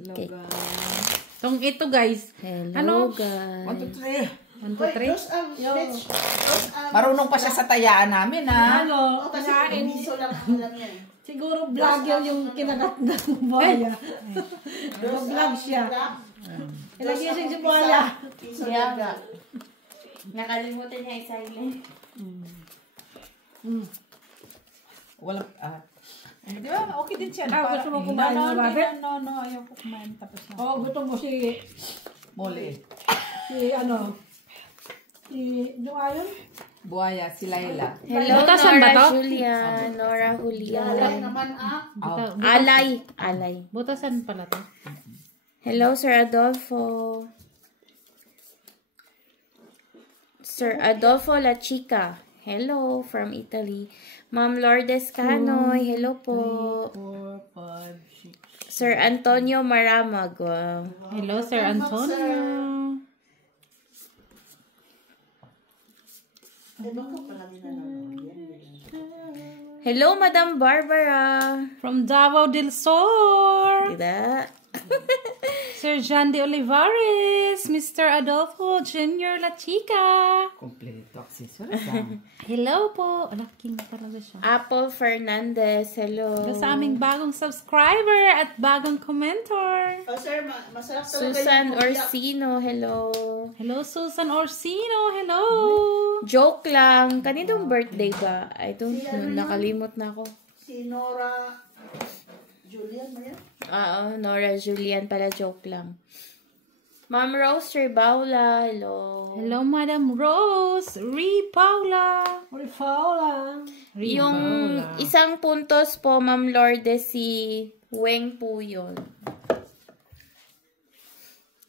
Okay. Tong ito guys. Hello guys. 1, 2, 3. 1, 2, 3. Marunong pa siya sa tayaan namin, ha? Ano? Kinain. Siguro vlogger yung kinagat ng buhaya. Vlog siya. Ilagyan siya yung buhaya. Yeah. Nakalimutan niya i-silent. Walang, di ba? Okay din siya. Gusto mo kumain ng rabbit? No, ayoko kumain. Tapos na. Oo, gusto mo si Mole. yung ayon? Buhaya, si Laila. Hello, Butasan ba Nora to? Julian. Nora Julian. Oh. Alay. Butasan pala to. Hello, Sir Adolfo. Sir Adolfo La Chica. Hello, from Italy. Ma'am Lourdes Canoy. Hello po. 4, 5, 6. Sir Antonio Maramag. Wow. Hello, Sir Antonio. Hello, Madam Barbara. From Davao del Sur. Diba? Sir John de Olivares. Mr. Adolfo Jr. La Chica. Kompleto accessories. Hello po. Laking talaga siya. Apple Fernandez. Hello. Sa aming bagong subscriber at bagong commentor. Oh, sir, masarap talaga Susan Orsino. Hello. Hello, Susan Orsino. Hello. Joke lang. Kaninong birthday ba? I don't know. Nakalimot na ako. Si Nora Julian mo yan? Oo, Nora Julian pala. Joke lang. Ma'am Rose Ribaula. Hello. Hello, Madam Rose. Paula. Yung isang puntos po, Ma'am Lourdes, si Weng po yun.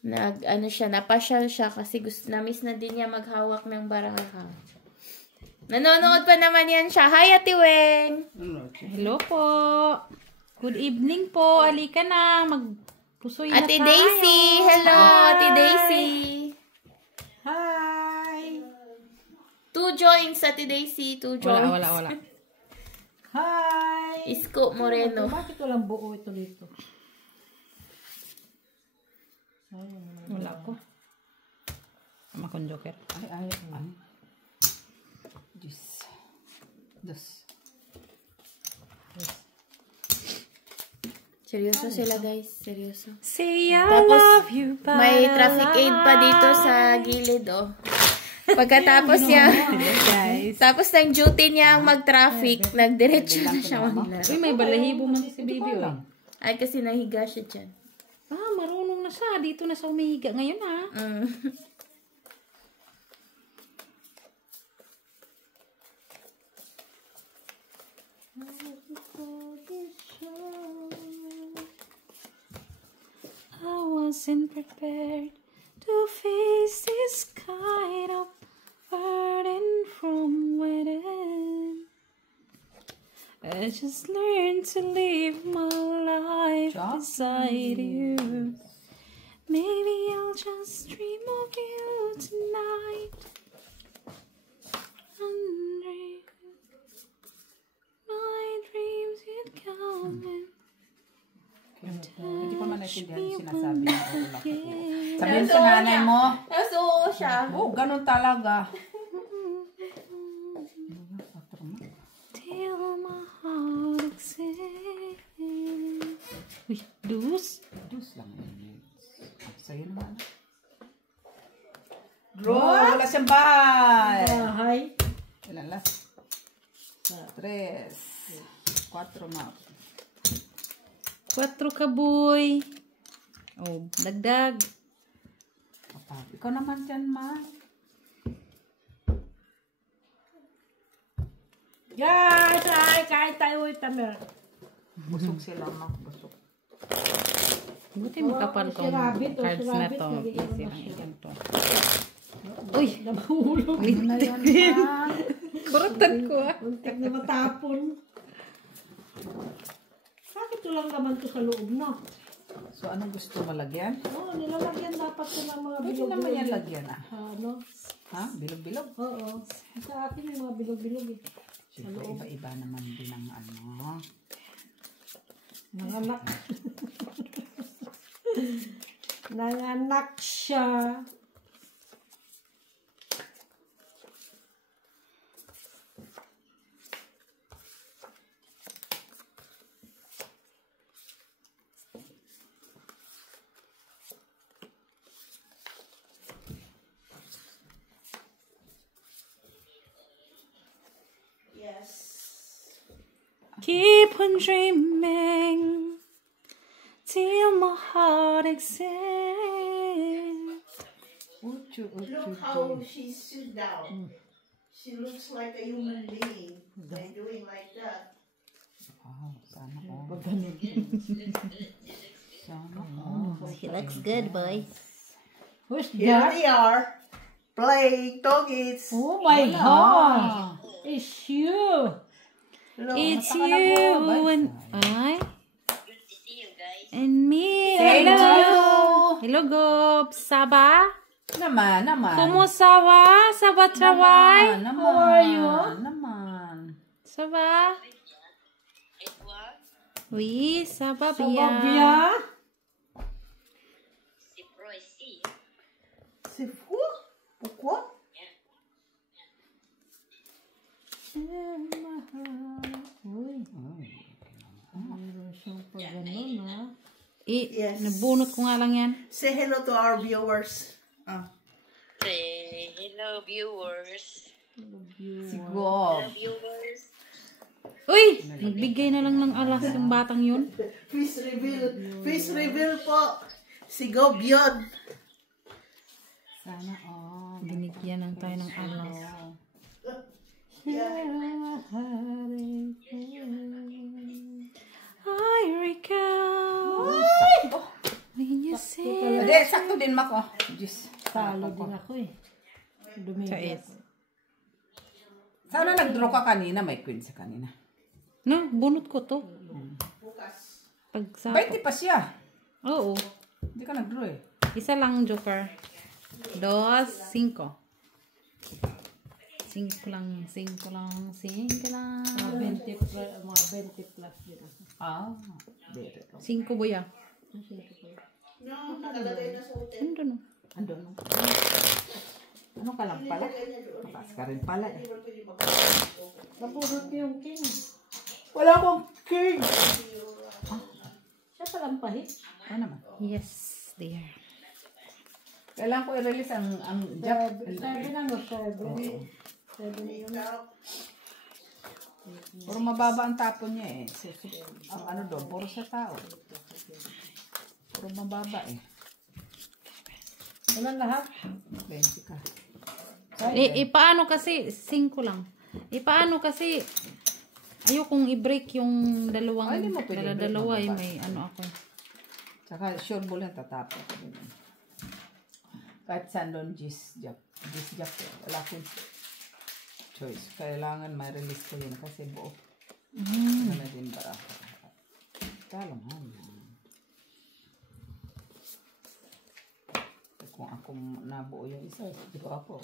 Napasyal siya kasi na-miss na din niya maghawak ng baraha. Nanonood pa naman yan siya. Hi, Ate Weng! Hello po. Good evening po. Halika na. Magpusoy na Ate tayo. Daisy! Hello, Ate Daisy! Hi! 2 joins, Ate Daisy. 2 joins. Wala. Hi! Isko Moreno. Bakit walang buo ito dito? Wala po. Makon joker. Ay. Dos. Seryoso sila, guys. Seryoso. Say I Tapos, love you, but may traffic aid pa dito sa gilid, oh. Pagkatapos niya, guys. tapos ng duty niya ang mag-traffic, nagdiretso na siya maglaro. Uy, may balahibo man si baby, oh. Ay, kasi nahiga siya dyan. Marunong na siya. Dito na siya umihiga ngayon, ha? I wasn't prepared to face this kind of burden from within. I just learned to live my life beside you. Maybe I'll just dream of you tonight. And dream my dreams you'd come in. Hindi pa man naintindihan yung sinasabi ng ulak ko. Sabihin sa nanay mo. Oo siya. Oh, ganun talaga. Till my heart exists. Uy, dus. Dus lang yun. Sa'yo naman. Wala siyang bahay. Hi! Ilan last? 3, 4 na. 4 ka, boy. Oh, dagdag. Ikaw naman dyan, ma. Guys! Hi! Kain tayo with Tamer. Busog sila, ma. Busog. Buti makapal Si tong Rabbit, cards si na Rabbit, to. nag-iwan Easy na lang siya. yan to. Uy! Namahulog. Ano na yun, ma? Kurutan ko, ah. Untik na matapon. Bakit lang naman to sa loob, no? So, anong gusto mo lagyan? Oo, nilalagyan dapat ko ng mga Pwede bilog-bilog. naman yan lagyan, ah. Ano? Ha? Bilog-bilog? Oo. Sa akin yung mga bilog-bilog eh. Siyempre, iba-iba naman din ang ano. Mga anak. Nanganak siya. Keep on dreaming till my heart exists. Look how she sit down. She looks like a human being by doing like that. Wow, sana all. He looks good, boy. Who's Here that? they are, playing doggies. Oh my God! It's you! Look, It's you and I. And me. Thank Hello. you. Hello, Gob. Saba? Naman. Kumusta wa? Saba traway? Naman. How are you? Naman. Saba? Oui, saba Sa bien. Babia? c'est fou. Pourquoi? Uy. Meron siyang pa ganun, ha? Yes. Nabunot ko nga lang yan. Say hello to our viewers. Say hello, viewers. Siguro. Viewers. Uy! Nagbigay na lang ng alas yung batang yun. Face reveal. Face reveal po. Si Gob yun. Sana all. Binigyan lang tayo ng alas. I recall when you said Hindi, sakto din mako. Diyos. Talo din ako eh. Dumigas. Sana nag-draw ka kanina. May queen sa kanina. No, bunot ko to. Pag sa... 20 pa siya. Oo. Hindi ka nag-draw eh. Isa lang, Joker. 2, 5. 5 lang. Mga 20 plus din ako. Ah, dito. 5 boya. No, nakalagay na sa hotel. Ano no? Ando no. Ano ka lang pala? Mataas ka rin pala eh. Napurot niyo yung king. Wala akong king. Siya palang pahit. Ano naman? Yes, dear. Kailangan ko i-release ang jack. 7 ano, 7. 7 yun. Puro mababa ang tapon niya eh. Ang ano doon, puro sa tao. Puro mababa eh. Walang lahat. 20 ka. Paano kasi 5 lang. Paano kasi ayokong i-break yung dalawang Ay, hindi mo pwede i-break, dalawa eh, mababa. may ano ako. Tsaka sure ball yan tatapon. Kahit saan doon, gis jack. Wala akong choice. Kailangan may release ko yun kasi buo. Ano na din para. Talo nga. Kung ako nabuo yung isa, di ko ako.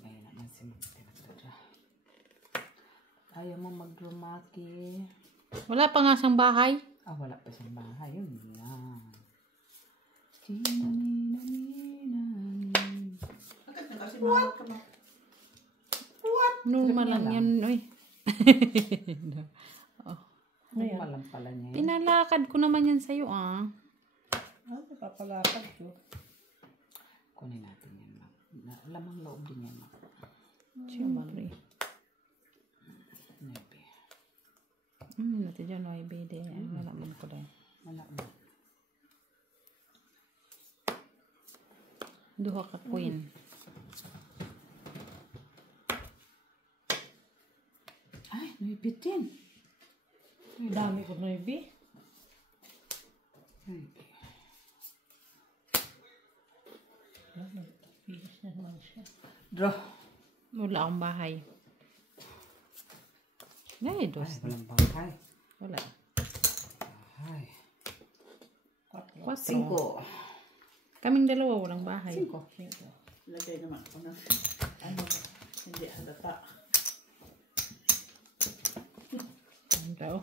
Ngayon naman si Magdadra. Ayaw mo mag-rumaki. Wala pa nga siyang bahay. Wala pa siyang bahay. Yun lang. Normal lang yan. Uy. Normal lang pala niya. Pinalakad ko naman yan sa'yo ah. Papalakad ko. Kunin natin yan, Mak. Lamang loob din yan, Mak. Siyempre. Maybe. Ito dyan, no, ibede. Wala man ko dahil. Wala mo. Duha ka queen. Ay, may bitin. Dami ko na ibi. Finish na naman siya. Draw. Wala akong bahay. Ay, dos. Ay, walang bangkay. Wala. Ay. 4. 5. Kaming dalawa walang bahay. 5. Lagay naman ko na. Ano, hindi halata. Ano daw?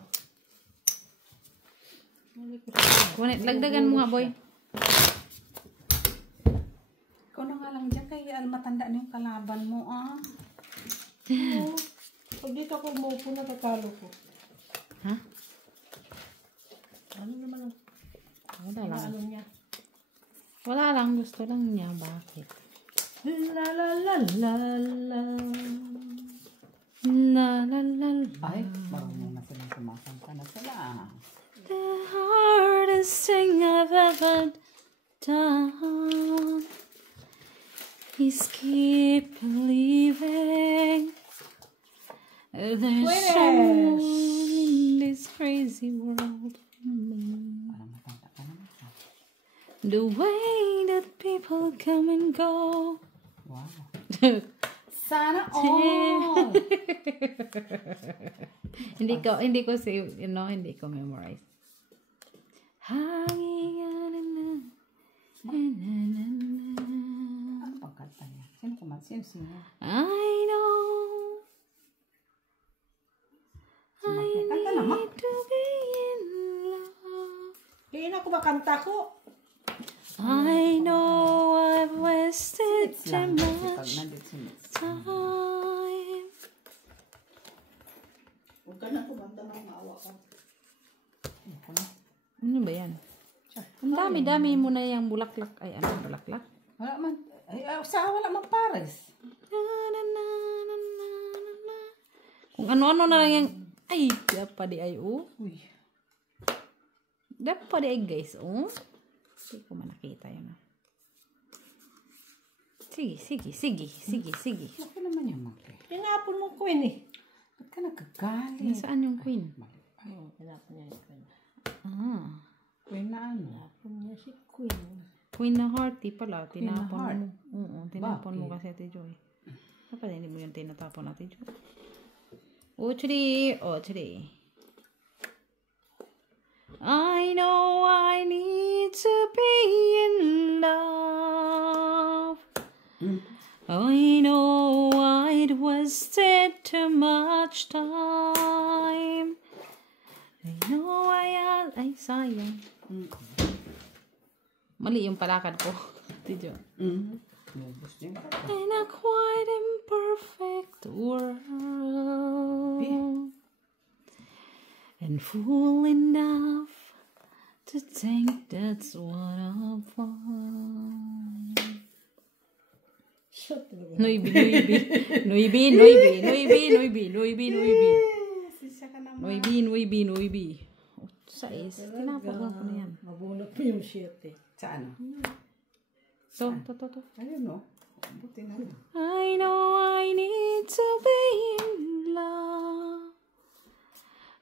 Lagdagan mo nga, boy. Ikaw na nga lang dyan, kaya matanda na yung kalaban mo, ah. Pag dito ako umupo, natatalo ko. Ha? Ano naman ang Wala lang. ano niya? Wala lang. Gusto lang niya. Bakit? La la la la la. La la la la. Ay, marunong na silang sumasangka na sila. The hardest thing I've ever done is keep believing there's someone in this crazy world. Parang matanda ka naman. The way that people come and go. Wow. Sana all! hindi ko save, hindi ko memorize. Hanging Ano pang kanta niya? Sino kumat? Sino? I know Kanta naman. to be in love. Hindi na ako makanta ko. I know I've wasted too Pag much nandito si Mitz. time. Huwag ka na kumanta ng maawa ka. Ano ba yan? Ang dami-dami mo na yung bulaklak. Ay, ano bulaklak? Wala man. Ay, wala man pares. Kung ano-ano na lang yung... Ay, dapat di ay, oh. Uy. Dapat di ay, guys, oh. Hindi ko man nakita yun, ah. Sige. Laki naman yung maki. Tinapon mo ko eh. Ba't ka nagkagalit? Nasaan yung queen? Oo, tinapon niya yung queen. Ah. Queen na ano? Tinapon niya si queen. Queen na hearty pala. Queen na Tinapon heart? mo. Oo, tinapon mo Bakit? kasi, Ate Joy. Dapat hindi mo yung tinatapon, Ate Joy. Ochri. I know I need to be in love. I know I'd wasted too much time. I know ay sayang. Mali yung palakad ko. Tidyo. Gusto niya ba? In a quite imperfect world. And fool enough to think that's what I want. Shot talaga. Noibi. Sa is, tinapag ko na yan. Mabunot mo yung shit eh. Sa ano? To. Ayun no. Buti na. I know I need to be in love.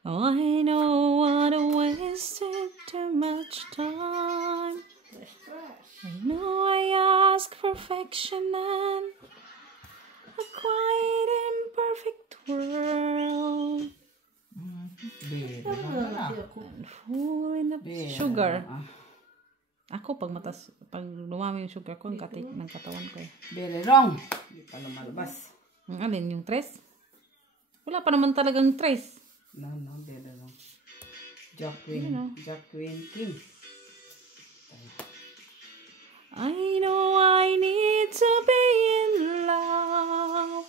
I know I wasted too much time. I know I ask perfection and a quite imperfect world. Bebe na. And full in the sugar. Ako, pag lumami yung sugar ko, ang katik ng katawan ko. Bebe wrong. Hindi pa lumalabas. Ang alin, yung tres? Wala pa naman talagang tres. No, bebe wrong. Jacqueline Kim. I know I need to be in love.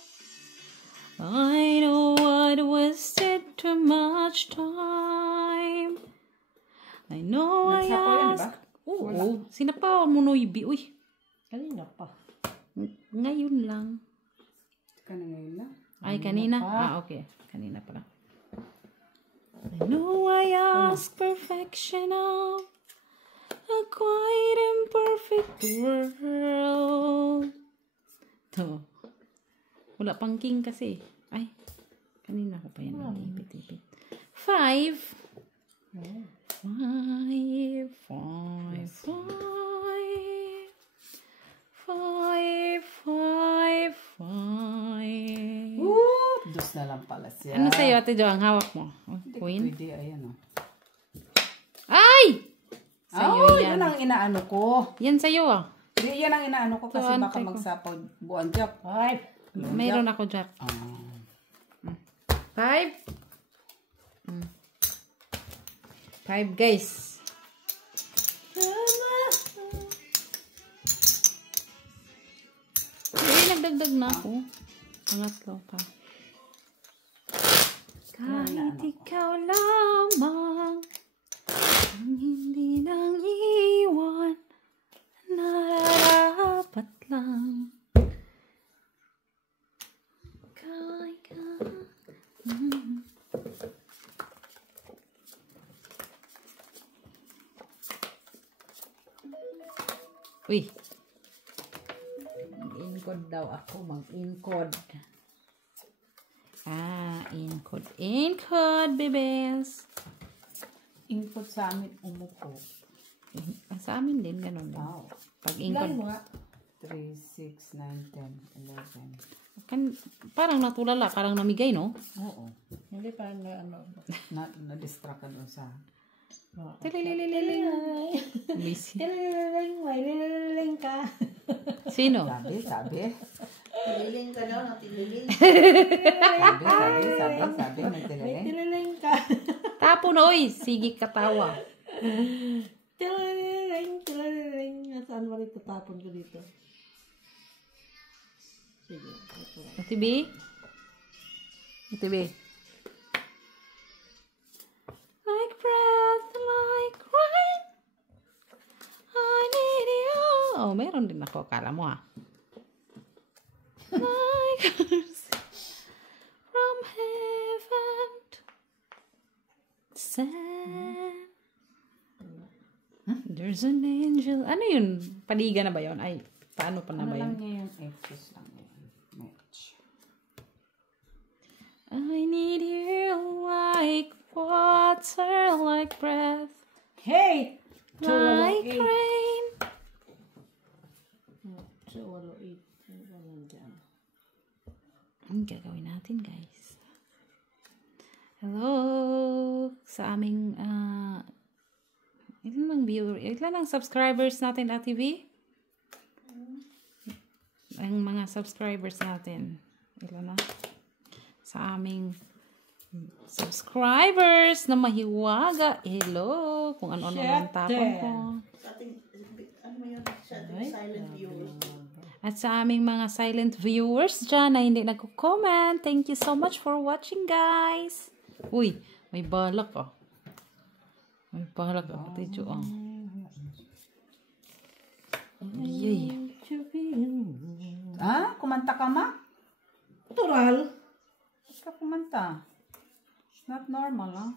I know I'd wasted too much time. I know I Nagsapaw yan, ask. diba? Oo. Sinapaw mo, Noibi. Uy. Kanina pa. Ngayon lang. Kanina. Ay, kanina? Okay. Kanina pala. I know I ask perfection of a quite imperfect world. To. Wala pang king kasi. Ay, kanina ko pa yan. Ipit. 5. 5. Dos na lang pala siya. Ano sa'yo, Ate Jo, ang hawak mo? Oh, queen? Pwede, ayan o. Ay! Sa'yo yan. Yun ang inaano ko. Yan sa'yo ah. Di, yan ang inaano ko kasi So, baka antay ko. magsapaw buwan Jack. Ay, Mayroon ako, Jack. 5? 5, guys. Nagdagdag na ako. Pangatlo pa. Kahit ikaw lamang ang hindi nang iwan, nararapat lang. Uy. Mag-encode daw ako. Mag-encode. Encode. Encode, bebes. Input sa amin, umupo. Sa amin din, ganun. Wow. Pag-encode. 3, 6, 9, 10, 11. Parang natulala, parang namigay, no? Oo. Hindi pa Na-distract ka doon sa... Tilililililil. Missy. Tililing ka. Sino? Sabi. Tililing ka daw, natililing. Sabi, may tililing. Tililing ka. Tapo na, oy. Sige, katawa. Tililing. Saan mo rin tatapon ko dito? Sige. Atibi? Atibi? Like breath, like rain, I need you. Oh, meron din ako. Kala mo, ha? Like from heaven to sand. There's an angel. Ano yun? Paliga na ba yun? Ay, paano pa na ba yun? Ngayon, F's lang yun. Match. I need you like water, like breath, Hey! like rain. So, 8. Ang gagawin natin, guys. Hello sa aming ilan ang subscribers natin at TV? Ang mga subscribers natin. Ilan na? Sa aming subscribers na mahiwaga. Hello! Kung ano-ano ang tapon ko. Sa ating, ano mo yun? Sa ating silent viewers. At sa aming mga silent viewers dyan na hindi nagko-comment, thank you so much for watching, guys. Uy, may balak ah. May balak ah. Tidyo ah. Yay. Kumanta ka, ma? Natural. Ba't ka kumanta? It's not normal, ha?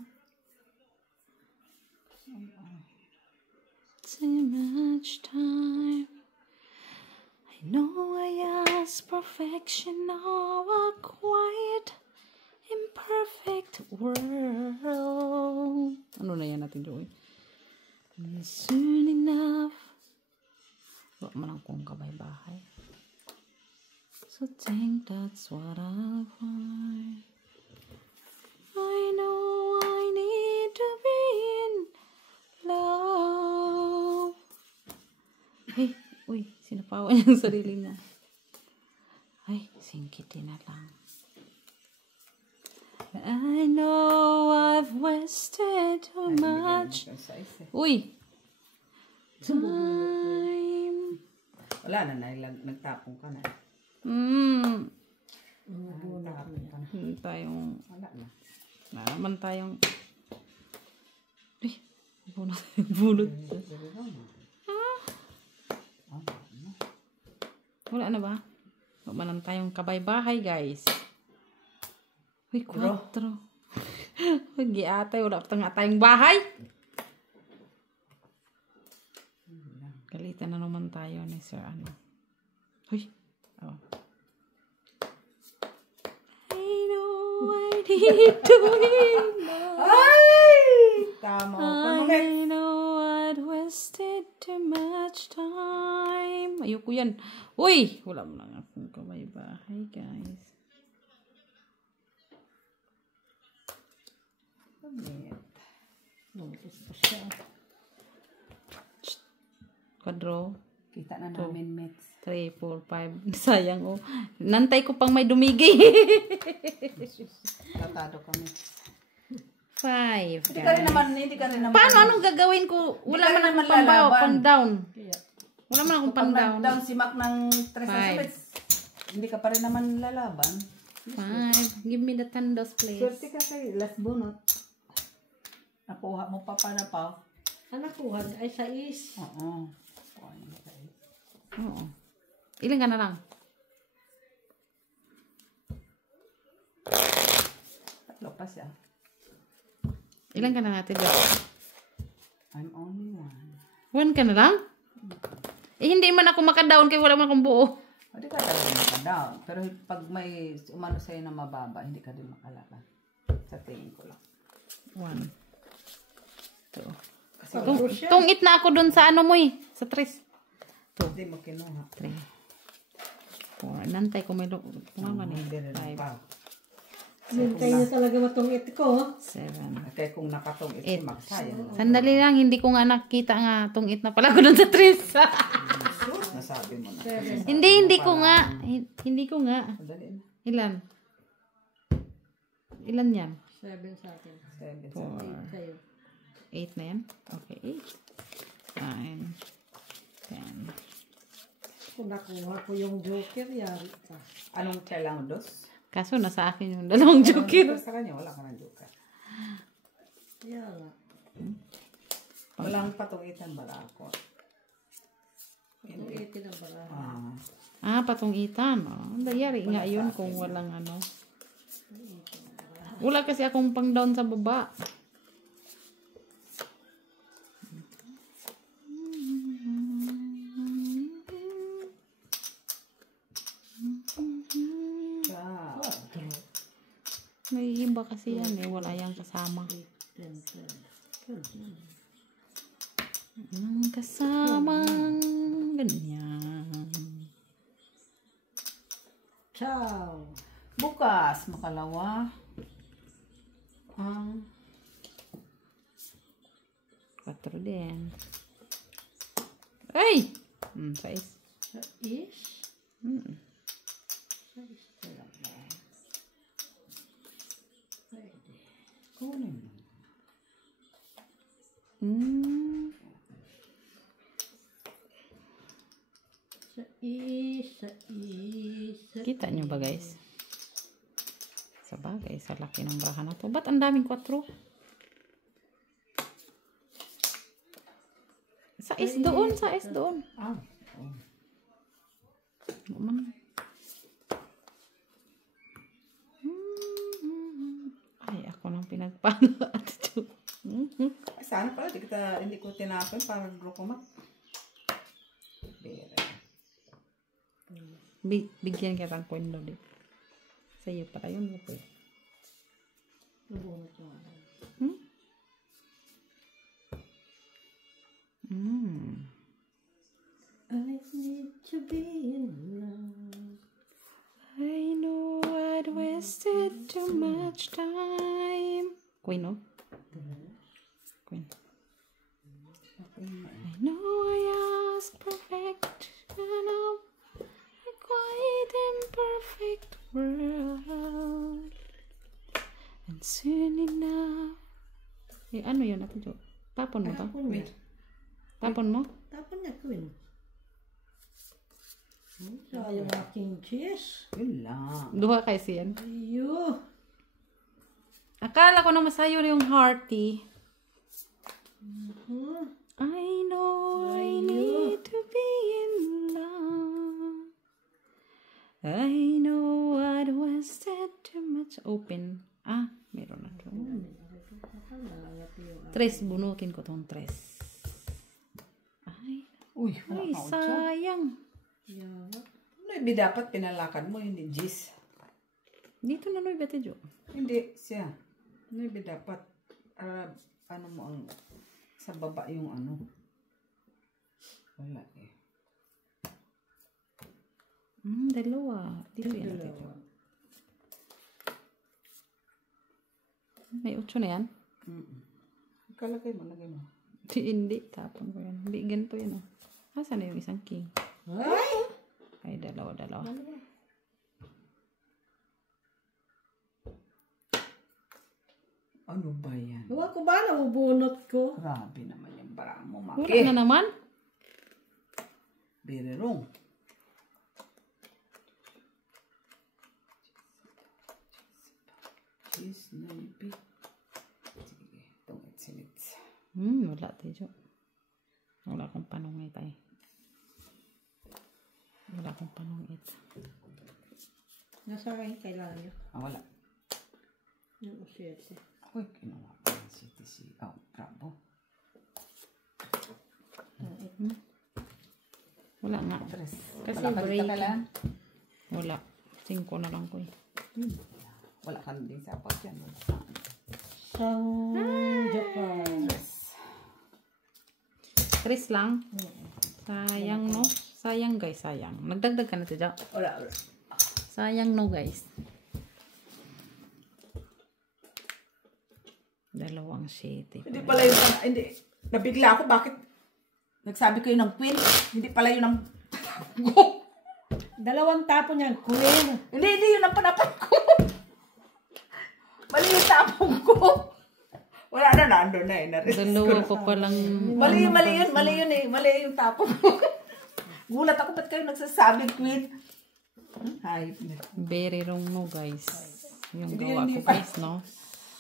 Too much time. I know I ask perfection of a quiet, imperfect world. Ano na yan natin gawin? Soon enough. Wala man ang kong kabay-bahay. So think that's what I'll find. I know I need to be in love. Hey, uy, sinapawan niya ang sarili niya. Ay, singkitin na lang. I know I've wasted too much. Uy! Time. Wala na, nagtapong ka na. Tayong... Wala na. Naman tayong... Uy! Bunot. Wala na ba? Wala na tayong kabay-bahay, guys. Uy, 4. Huwag atay. Wala pa nga tayong bahay. Galitan na naman tayo ni Sir ano. Uy. Oh. I know I need to heal. Ay! Tama. I know I'd wasted too much time. Ayoko yan. Uy! Wala mo lang akong kabay-bahay, guys. Kwadro. Kita na namin, mates. 3, 4, 5. Sayang, oh. Nantay ko pang may dumigi. Tratado kami. 5. Hindi ka rin naman. Paano? Anong gagawin ko? Wala Hindi ka man rin akong naman lalaban. pan-down. Wala man akong Pag pan-down. nag-down si Mac ng 3 na Five. sabit, hindi ka pa rin naman lalaban. 5. Give me the tandos, please. Swerte ka kay last bunot. Nakuha mo pa para pa. Ang nakuha ay 6. Oo. Kuha niya kayo. Oo. Ilan ka na lang? Tatlo pa siya. Ilan ka na natin dyan? I'm only one. 1 ka na lang? Hindi man ako makadown kaya wala man akong buo. Hindi ka talaga makadown. Pero pag may umano sa'yo na mababa, hindi ka din makalaban. Sa tingin ko lang. 1. 2. Tungit na ako dun sa ano mo eh. Sa 3. Hindi mo kinuha. 3. 4. Nantay ko may kung ano Hindi rin ang 5. pa. Hintay niya talaga matungit ko. 7. Kaya kung nakatong ito, Eight. magsayang. Sandali lang, hindi ko nga nakita nga tungit na pala ko dun sa 3. Nasabi mo na. Hindi ko nga. Hindi ko nga. Madali na. Ilan? Ilan yan? 7 sa akin. 7. 4. Sa'yo. 8 na yan? Okay, 8. 9. 10. Kung nakuha ko yung joker, yari ka. Anong kailangan dos? Kaso nasa akin yung dalawang joker. Sa kanya, wala ka ng joker. Yan. Walang patungitan bala ako. Itong 18 ang bala. Patungitan. Dayari nga yun kung walang ano. Wala kasi akong pang down sa baba. May iba kasi yan eh. Wala yang kasama. Ang kasamang ganyan. Ciao. Bukas, makalawa. Ang 4 din. Ay! 6. Is? kunin mo. Sa Kita nyo ba guys? Sa bagay, sa laki ng barahan na to. Ba't ang daming 4? Sa is doon, sa is doon. Naman. Ay, ako nang pinagpano at ito. Sana pala, hindi ko tinapin para grukumak. Bigyan kita ng coin daw din. Sa iyo para yun. Okay. I need to be in love. I know I'd wasted too much time. Queen, no? Queen. I know I asked perfect. A quiet imperfect world. And soon enough. Ano yun? Ate Jo? Tapon mo to? Tapon mo? Tapon niya, Queen. Sayang aking cheese. Yun lang. Duha kayo siyan. Ayo. Akala ko na masayo yung hearty. I know I need to be in love. I know I'd wasted too much. Open. Meron na to. 3, bunutin ko tong 3. Uy, Ay, sayang. Hindi dapat pinalakad mo, hindi Gis. Dito na Bete Jo. Hindi siya. Hindi dapat ano mo ang sa baba yung ano. Wala eh. Dalawa. Dito yan. Dalawa. May 8 na yan? Lagay mo. Hindi. Tapon ko yan. Hindi, ganito yan. Asan na yung isang king? Ay, dalawa. Ano ba yan? Huwag ko ba nabubunot ko? Grabe naman yung bara mo, Wala Maki. na naman. Very wrong. Cheese, naibi. Sige, tungit-sinits. Wala tayo. Wala akong panungit ay. Wala akong panungit. Nasa akin kailangan nyo. Wala. Yung usyete. Uy, kinuha ko ng CTC. Oh, bravo. Wala nga. Tres. Kasi Wala ka dito break. kailan? Wala. 5 na lang ko eh. Wala ka din sa apat yan. Wala ka. Sang Japan. Chris lang. Sayang no. Sayang guys, sayang. Nagdagdag ka na siya. Wala. Sayang no guys. Dalawang shade. Hindi pala yun. Hindi. Nabigla ako. Bakit? Nagsabi kayo ng queen. Hindi pala yun ang go. Dalawang tapon yan, queen. Hindi yun ang panapan ko. Mali yung tapong ko. Wala na, nandun na eh. Dalawa ko palang... Mali yun eh. Mali yung tapong ko. Gulat ako, ba't kayo nagsasabi queen? Hayop na. Very wrong no guys. Yung Hindi, gawa hindi ko pa. guys no.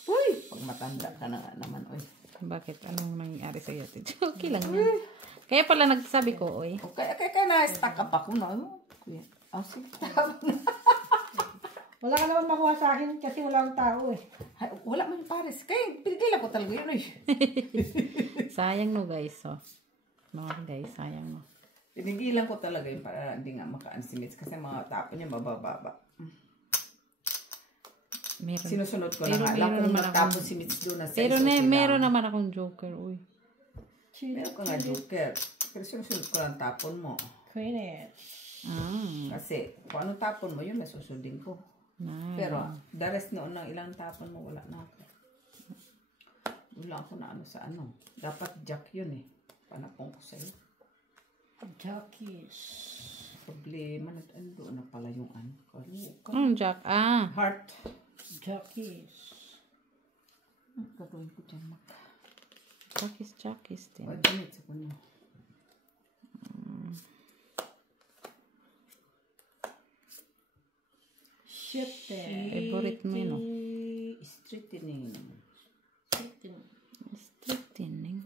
Uy, pag matanda ka na nga naman, uy. Bakit? Anong nangyari sa'yo? Okay lang yan. Kaya pala nagsabi ko, oy. Okay, na-stuck up ako, no? Kuya. Oh, sige. Wala ka naman makuha sa akin kasi wala akong tao eh. Ay, wala man yung pares. Kaya, pinigilan ko talaga yun, eh. Sayang no guys, oh. No guys, sayang no. Pinigilan ko talaga yun para hindi nga makaan si Mitz kasi mga tapo niya mabababa. Meron. Sinusunod ko Pero na nga. Alam meron kung naman matapos si Mitz doon na sa Pero okay meron lang. naman akong joker, uy. Meron ka nga joker. Pero sinusunod ko lang tapon mo. Queen it. Kasi kung anong tapon mo, yun nasusundin ko. Pero the rest noon ng ilang tapon mo, wala na ako. Wala ako na ano sa ano. Dapat jack yun eh. Panapong ko sa'yo. Jockeys. Problema na doon na pala yung ano. Anong jack? Heart. Jockeys. Gagawin ko dyan, Mak. Jockeys din. Wait a minute, segundo. Shit Favorite mo yun, oh. Straightening. Straightening.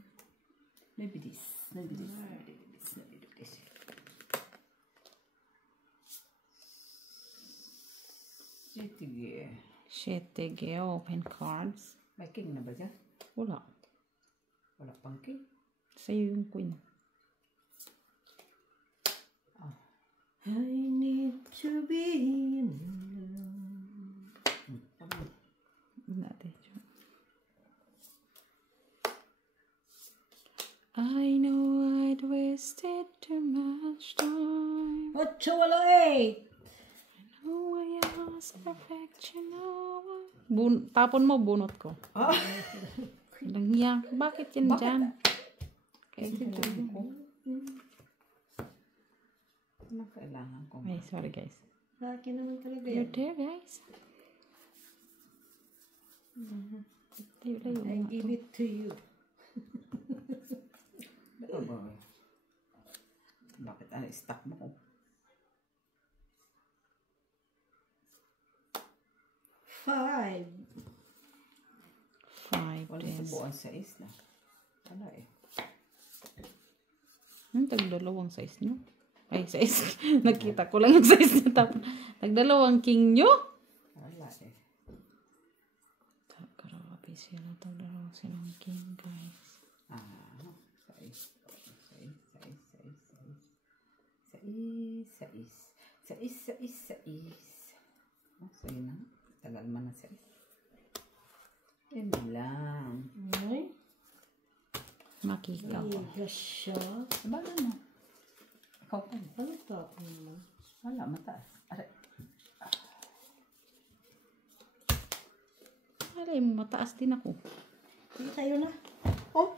Maybe this. Maybe this. Maybe this. Maybe this. Sige. Shetige, open cards. May king na ba dyan? Wala. Wala pang king. Sa'yo yung queen. I need to be in love. Natin. I know I'd wasted too much time. 808. Oh, I ask perfection. Tapon mo, bunot ko. Langya. Bakit yan dyan? Kasi ko. Ano kailangan ko? Ay, sorry guys. Sa akin naman talaga You're yan. there, guys. I give it to you. Ano ba? Bakit ano, stuck mo ko? 5. 5 Wala days. sa buwan sa isla. Wala eh. Tagdalawang size nyo. Ay, size. Nakita ko lang yung size nyo. Tagdalawang king nyo. Wala eh. Grabe sila. Tagdalawang silang king, guys. Sais. Oh, so yun na. Tagal man na sais. Yan lang. Ay, Makikaw. iga siya. Sabagan mo. Ikaw pa. Ano tapon mo? Wala, mataas. Aray. Alay mo, mataas din ako. Sige, tayo na. Oh!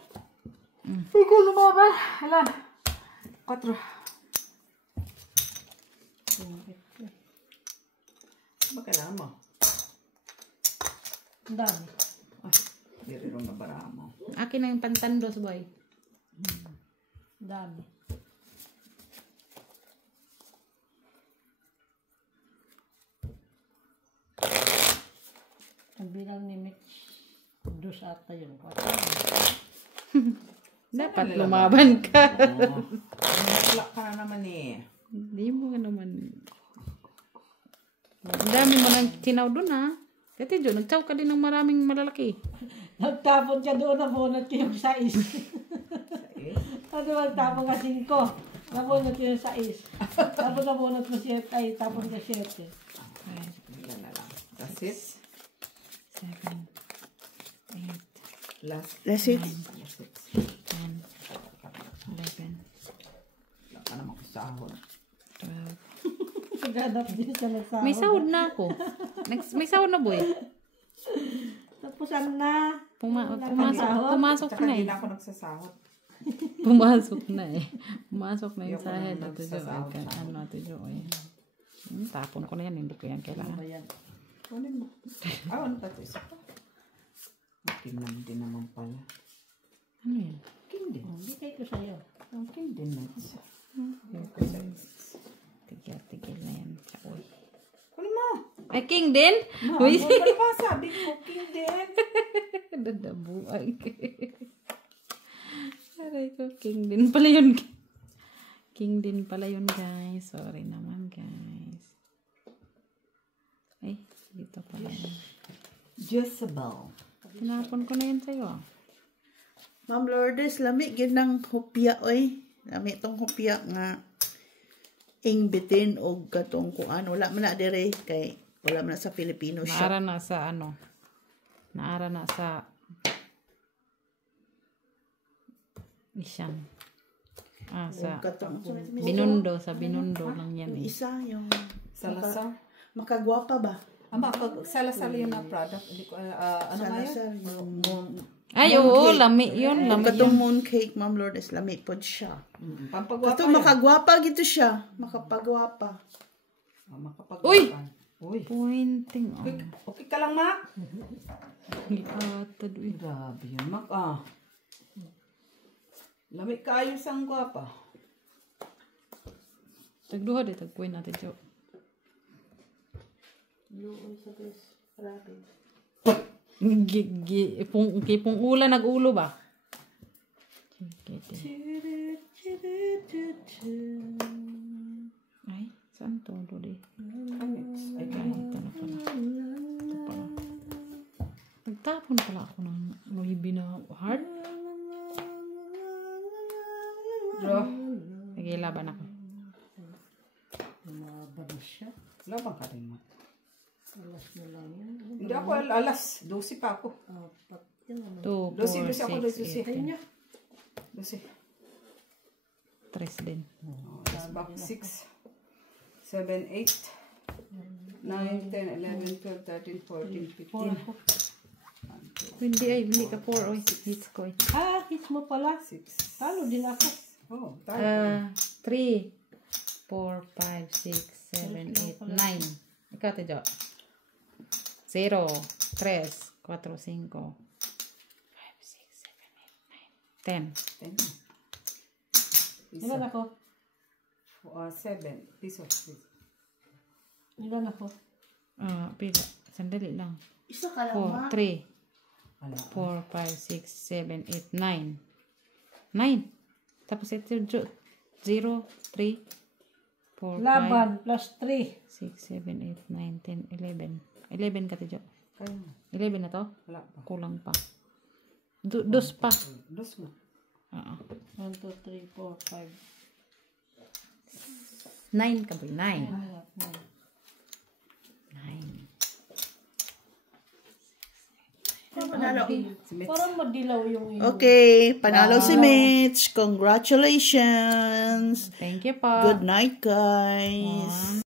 Ikaw lumaban. Alam. 4. Ba kailangan mo? Ang dami. Diri ro nga baramo. Akin na yung pantandos, boy. Dami. Ang bilang ni Mitch, 2 ata yun. Dapat lumaban ka. Wala ka na naman eh. Hindi mo ka naman. Ang dami mo nang tinaw doon, ha? Kati Jo, nagtaw ka din ng maraming malalaki. Nagtapon ka doon, nabunot ko yung 6. Ano ba, tapon ka 5. Nabunot ko yung 6. Tapos nabunot mo 7. Ay, tapon ka 7. Ilan na lang. That's it. 7, 8, Last. That's it. 10, 11, Wala ka naman ko sahod. 12. Paghanap din siya ng sahod. May sahod na ako. May sahod na, boy. Tapusan na. Pumasok Tsaka na di eh. na ako nagsasahod. Pumasok na eh. Pumasok na yung Ayoko sahod na na Jo. nagsasahod sa akin. Ano ito Jo eh. Tapon ko na yan. Hindi ko yan kailangan. Ayan. Kunin mo. Ano pa ito? Isa pa. Tingnan din naman pala. Ano yan? King din. Hindi kayo ko sa'yo. Ang king din na isa. Tigil na yan. Uy. Kunin mo. Ay, king din? No, Uy. ano ba sabi ko? King din. Dadabuay. Aray ko, king din pala yun. King din pala yun, guys. Sorry naman, guys. Ay, dito pala yun. Jezebel. Tinapon ko na yun sa'yo. Ma'am Lourdes, lami gid ng hupya oy. Lami tong hupya nga ingbitin og katong kuan. Wala man na dire kay wala man na sa Filipino shop. Naara na sa ano. Naara na sa Isyan. Sa Katong Binundo. Sa Binundo lang yan yung eh. isa yung Salazar. makagwapa ba? Salazar yun na product. Hindi ko, ano nga Salazar yun? yung Ay, oo. Lami yun. Lami katong yun. mooncake, Ma'am Lourdes, lami pod siya. Pampagwapa Katong makagwapa gito siya, makapagwapa. Makapagwapa. Uy! Uy. Pointing. Oh. Okay ka lang, Mac? Atad. Uy. Grabe yun, Mac. Lamig kayo sang gwapa. Tagduha di. Tagpuin natin, Jo. Kipong ula nag-ulo ba? Ay, saan to? Dodi. Ay, ito na pala. Ito pala. Nagtapon pala ako ng noibi na heart. Draw. Nagilaban ako. Mabago siya. Labang ka rin, Mac. Alas na lang yan. Hindi ako alas. 12 pa ako. Apat. Yan naman. 2, Lucy, 4, Lucy ako, 6, Lucy. 8, 12. 3 din. That's back 6, 7, 8, 9, 10, 11, 12, 13, 14, 15. Hindi ay, hindi ka 4. Oy, hits ko eh. Hits mo pala. 6. Talo din ako. Oh, tayo. 3, 4, 5, 6, 7, 8, 9. Ikaw, Tejo. 0, 3, 4, 5, 6, 7, 8, 9, 10. 10. Ilan ako? 7 pesos. Ilan ako? Pila. Sandali lang. Isa ka lang, 4, 3, Ala. 4, 5, 6, 7, 8, 9. 9. Tapos ito, 0, 3, 4, 5, Laban plus 3. 6, 7, 8, 9, 10, 11. 11 ka, Tejo. Kayo na. 11 na to? Wala pa. Kulang pa. Dos pa. Dos mo. 1, 2, 3, 4, 5. 9 ka ba? 9. 9. Parang madilaw yung Okay, panalo si Mitch. Congratulations. Thank you po. Good night, guys.